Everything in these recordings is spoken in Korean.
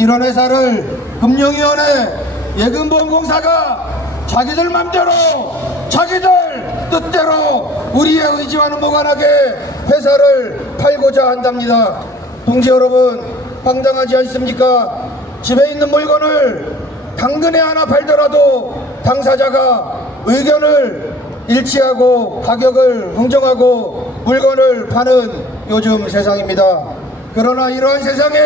이런 회사를 금융위원회 예금보험공사가 자기들 맘대로 자기들 뜻대로 우리의 의지와는 무관하게 회사를 팔고자 한답니다. 동지 여러분, 황당하지 않습니까? 집에 있는 물건을 당근에 하나 팔더라도 당사자가 의견을 일치하고 가격을 흥정하고 물건을 파는 요즘 세상입니다. 그러나 이러한 세상에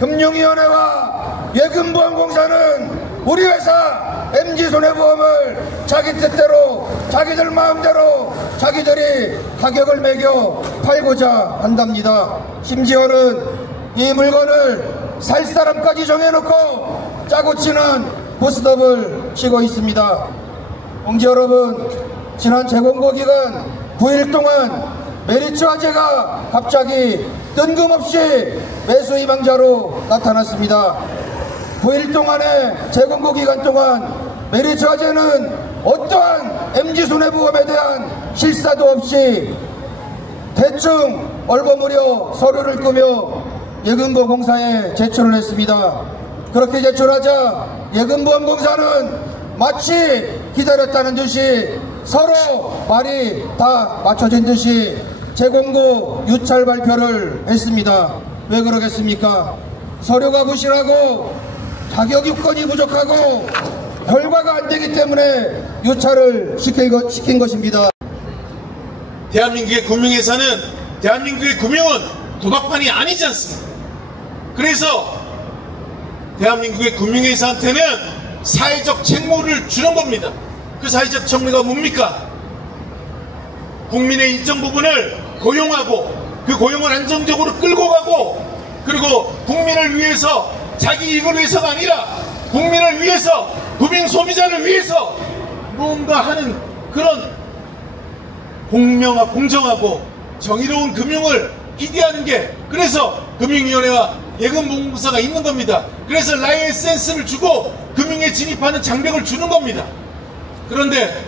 금융위원회와 예금보험공사는 우리 회사 MG손해보험을 자기 뜻대로 자기들 마음대로 자기들이 가격을 매겨 팔고자 한답니다. 심지어는 이 물건을 살 사람까지 정해놓고 짜고 치는 보스톱을 치고 있습니다. 동지 여러분, 지난 재공고 기간 9일 동안 메리츠 화재가 갑자기 뜬금없이 매수 희망자로 나타났습니다. 9일 동안의 재공고 기간 동안 메리츠 화재는 어떠한 MG손해보험에 대한 실사도 없이 대충 얼버무려 서류를 꾸며 예금보험공사에 제출을 했습니다. 그렇게 제출하자 예금보험공사는 마치 기다렸다는 듯이 서로 말이 다 맞춰진 듯이 재공고 유찰 발표를 했습니다. 왜 그러겠습니까? 서류가 부실하고 자격 요건이 부족하고 결과가 안 되기 때문에 유찰을 시킨 것입니다. 대한민국의 금융회사는, 대한민국의 금융은 도박판이 아니지 않습니까? 그래서 대한민국의 금융회사한테는 사회적 책무를 주는 겁니다. 그 사회적 책무가 뭡니까? 국민의 일정 부분을 고용하고 그 고용을 안정적으로 끌고 가고, 그리고 국민을 위해서 자기 이익을 위해서가 아니라 국민을 위해서, 금융 소비자를 위해서 뭔가 하는 그런 공정하고 정의로운 금융을 기대하는 게, 그래서 금융위원회와 예금보험공사가 있는 겁니다. 그래서 라이센스를 주고 금융에 진입하는 장벽을 주는 겁니다. 그런데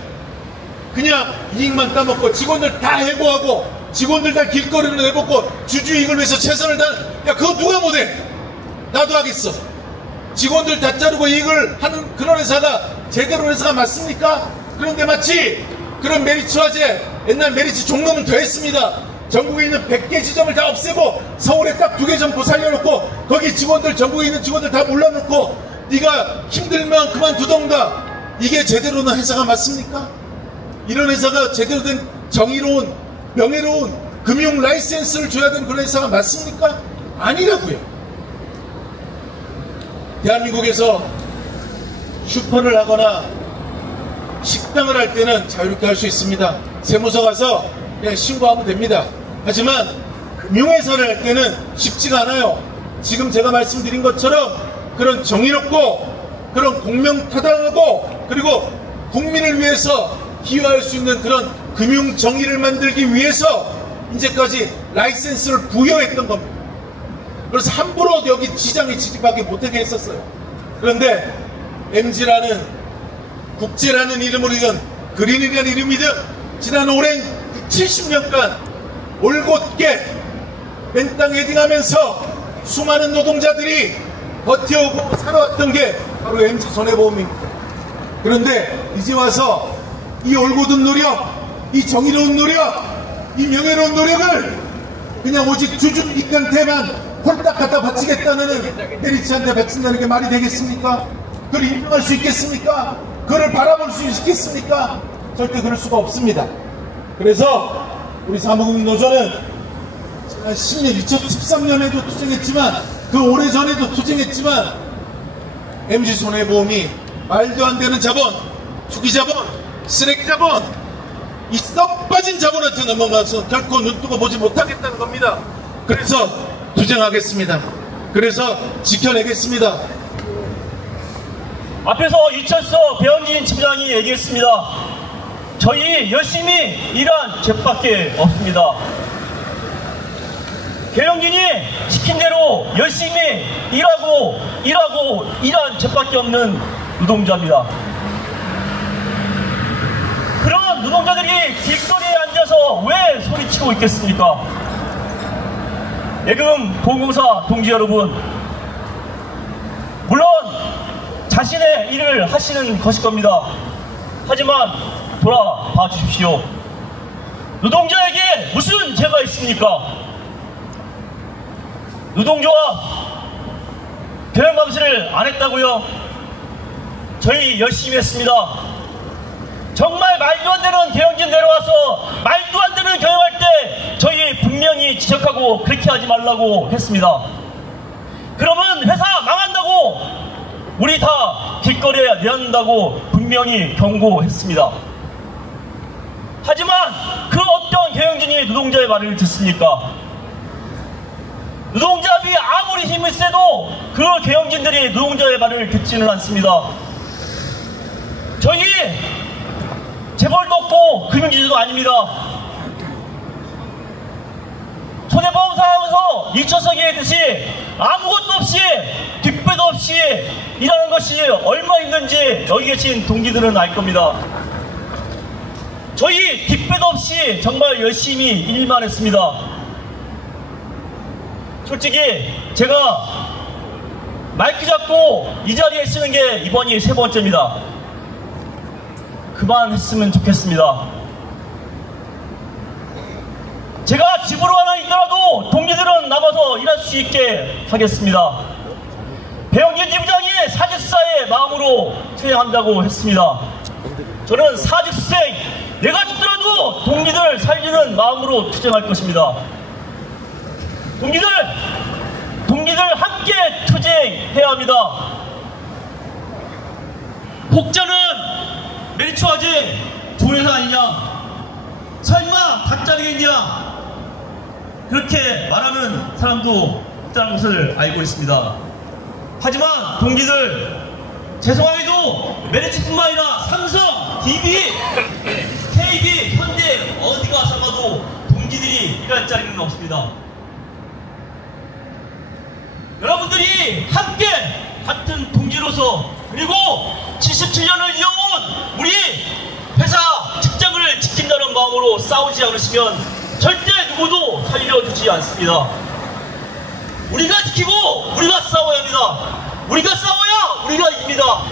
그냥 이익만 따먹고 직원들 다 해고하고 직원들 다 길거리로 내놓고 주주이익을 위해서 최선을 다하는, 야, 그거 누가 못해? 나도 하겠어. 직원들 다 자르고 이익을 하는 그런 회사가 제대로 회사가 맞습니까? 그런데 마치 그런 메리츠 화재, 옛날 메리츠 종로는 더 했습니다. 전국에 있는 100개 지점을 다 없애고 서울에 딱 2개 점포 살려놓고 거기 직원들, 전국에 있는 직원들 다 몰라놓고 네가 힘들면 그만두던가. 이게 제대로 된 회사가 맞습니까? 이런 회사가 제대로 된 정의로운, 명예로운 금융 라이센스를 줘야 되는 그런 회사가 맞습니까? 아니라고요. 대한민국에서 슈퍼를 하거나 식당을 할 때는 자유롭게 할 수 있습니다. 세무서 가서 그냥 신고하면 됩니다. 하지만 금융회사를 할 때는 쉽지가 않아요. 지금 제가 말씀드린 것처럼 그런 정의롭고 그런 공명타당하고 그리고 국민을 위해서 기여할 수 있는 그런 금융 정의를 만들기 위해서 이제까지 라이센스를 부여했던 겁니다. 그래서 함부로 여기 시장에 진입하기 못하게 했었어요. 그런데 MG라는, 국제라는 이름으로 이건 그린이라는 이름이든 지난 오랜 70년간 올곧게 맨땅 헤딩하면서 수많은 노동자들이 버텨오고 살아왔던 게 바로 MG손해보험입니다. 그런데 이제 와서 이 올곧은 노력, 이 정의로운 노력, 이 명예로운 노력을 그냥 오직 주주님한테만 홀딱 갖다 바치겠다는, 메리츠한테 바친다는 게 말이 되겠습니까? 그걸 인정할 수 있겠습니까? 그걸 바라볼 수 있겠습니까? 절대 그럴 수가 없습니다. 그래서 우리 사무국노조는 지난 10년, 2013년에도 투쟁했지만 그 오래전에도 투쟁했지만 MG손해보험이 말도 안 되는 자본, 투기자본, 쓰레기자본, 이 썩 빠진 자본한테 넘어가서 결코 눈뜨고 보지 못하겠다는 겁니다. 그래서 투쟁하겠습니다. 그래서 지켜내겠습니다. 앞에서 이철서 배현진 지부장이 얘기했습니다. 저희 열심히 일한 죄밖에 없습니다. 배현진이 시킨 대로 열심히 일하고 일한 죄밖에 없는 노동자입니다. 그런 노동자들이 길거리에 앉아서 왜 소리치고 있겠습니까? 예금보험공사 동지 여러분, 자신의 일을 하시는 것일 겁니다. 하지만 돌아봐 주십시오. 노동자에게 무슨 죄가 있습니까? 노동조합 교역 감시를 안 했다고요? 저희 열심히 했습니다. 정말 말도 안 되는 경영진 내려와서 말도 안 되는 경영할 때 저희 분명히 지적하고 그렇게 하지 말라고 했습니다. 그러면 회사 망한다고 우리 다 길거리에 내놓는다고 분명히 경고했습니다. 하지만 그 어떤 경영진이 노동자의 말을 듣습니까? 노동자합이 아무리 힘을 세도 그 경영진들이 노동자의 말을 듣지는 않습니다. 저희 재벌도 없고 금융지주도 아닙니다. 손해보험 상황에서 2차석에 있듯이 아무것도 없이 뒷배도 없이 일하는 것이 얼마 있는지 여기 계신 동기들은 알 겁니다. 저희 뒷배도 없이 정말 열심히 일만 했습니다. 솔직히 제가 마이크 잡고 이 자리에 쓰는 게 이번이 3번째입니다. 그만했으면 좋겠습니다. 제가 집으로 하나 있더라도 동기들은 남아서 일할 수 있게 하겠습니다. 배영진 지부장이 사직사의 마음으로 투쟁한다고 했습니다. 저는 사직생 내가 죽더라도 동기들 살리는 마음으로 투쟁할 것입니다. 동기들 함께 투쟁해야 합니다. 혹자는 메리츠화재 두 회사 아니냐, 설마 가짜리겠냐, 그렇게 말하는 사람도 있다는 것을 알고 있습니다. 하지만 동기들, 죄송하게도 메리츠뿐만 아니라 삼성, DB, KB, 현대 어디 가서 봐도 동기들이 일할 자리는 없습니다. 여러분들이 함께 같은 동지로서 그리고 77년을 이어온 우리 회사 직장을 지킨다는 마음으로 싸우지 않으시면 절대 누구도 살려주지 않습니다. 우리가 지키고 우리가 싸워야 합니다. 우리가 싸워야 우리가 이깁니다.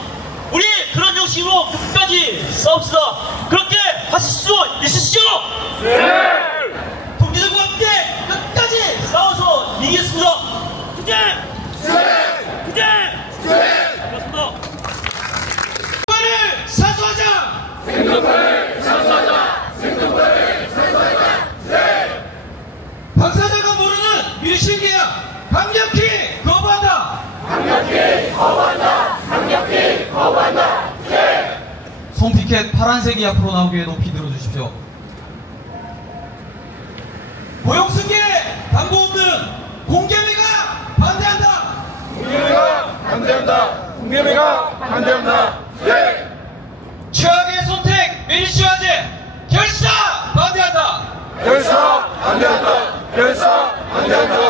우리 그런 정신으로 끝까지 싸웁시다. 그렇게 하실 수 있으시죠? 네! 동지들과 함께 끝까지 싸워서 이기겠습니다. 투쟁! 투쟁! 그렇습니다. 생존권을 사수하자! 생존권을 사수하자! 생존권을 사수하자! 네! 당사자가 모르는 밀실계약 강력히 거부한다! 강력히 거부한다! 강력히 거부한다! 네! 손피켓 파란색이 앞으로 나오게 높이 들어주십시오. 고용승계 당고 없는 공개미가 반대한다! 공개미가 반대한다! 공개미가 반대한다! 네! 최악의 선택 메리츠화재 결사 반대한다! 결사 반대한다! 결사 반대한다!